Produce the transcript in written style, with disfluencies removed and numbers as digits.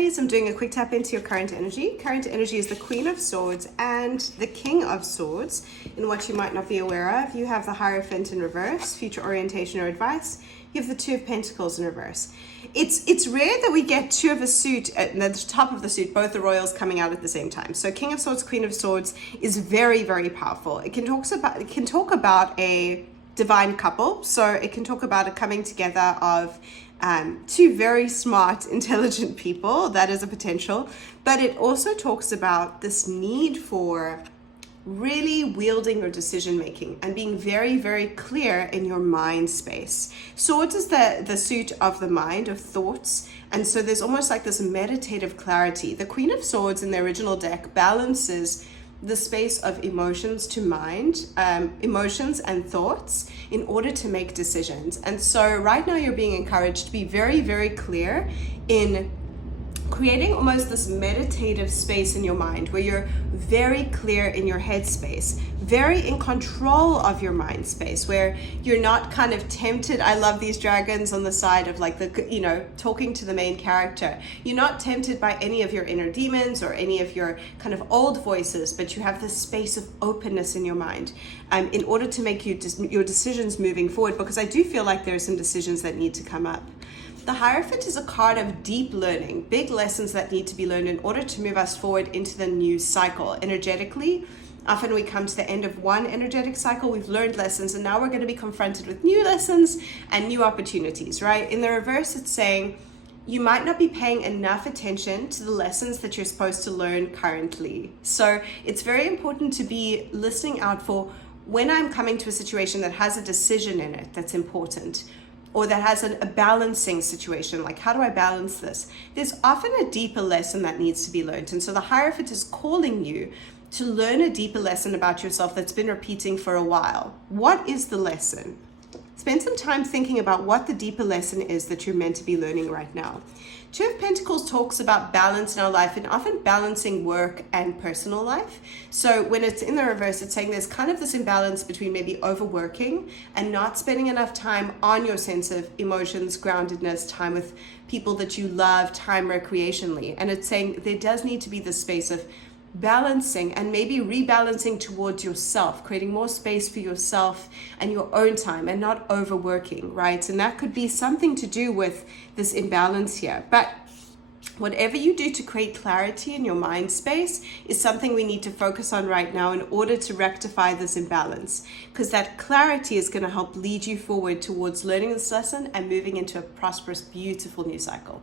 Aries, I'm doing a quick tap into your current energy. Current energy is the Queen of Swords and the King of Swords. In what you might not be aware of, you have the Hierophant in reverse, future orientation or advice. You have the Two of Pentacles in reverse. It's rare that we get two of a suit at the top of the suit, both the royals coming out at the same time. So King of Swords, Queen of Swords is very, very powerful. It can talk about a divine couple. So it can talk about a coming together of two very smart, intelligent people. That is a potential. But it also talks about this need for really wielding your decision making and being very, very clear in your mind space. Swords is the suit of the mind, of thoughts. And so there's almost like this meditative clarity. The Queen of Swords in the original deck balances the space of emotions to mind, emotions and thoughts in order to make decisions. And so right now you're being encouraged to be very, very clear in creating almost this meditative space in your mind where you're very clear in your head space, very in control of your mind space, where you're not kind of tempted. I love these dragons on the side of like talking to the main character. You're not tempted by any of your inner demons or any of your kind of old voices, but you have this space of openness in your mind in order to make your decisions moving forward, because I do feel like there are some decisions that need to come up. The Hierophant is a card of deep learning, big lessons that need to be learned in order to move us forward into the new cycle. Energetically, often we come to the end of one energetic cycle, we've learned lessons, and now we're going to be confronted with new lessons and new opportunities, right? In the reverse, it's saying you might not be paying enough attention to the lessons that you're supposed to learn currently. So it's very important to be listening out for when I'm coming to a situation that has a decision in it that's important, or that has a balancing situation, like how do I balance this? There's often a deeper lesson that needs to be learned. And so the Hierophant is calling you to learn a deeper lesson about yourself that's been repeating for a while. What is the lesson? Spend some time thinking about what the deeper lesson is that you're meant to be learning right now. Two of Pentacles talks about balance in our life and often balancing work and personal life. So when it's in the reverse, it's saying there's kind of this imbalance between maybe overworking and not spending enough time on your sense of emotions, groundedness, time with people that you love, time recreationally. And it's saying there does need to be this space of balancing and maybe rebalancing towards yourself, creating more space for yourself and your own time and not overworking, right? And that could be something to do with this imbalance here. But whatever you do to create clarity in your mind space is something we need to focus on right now in order to rectify this imbalance, because that clarity is going to help lead you forward towards learning this lesson and moving into a prosperous, beautiful new cycle.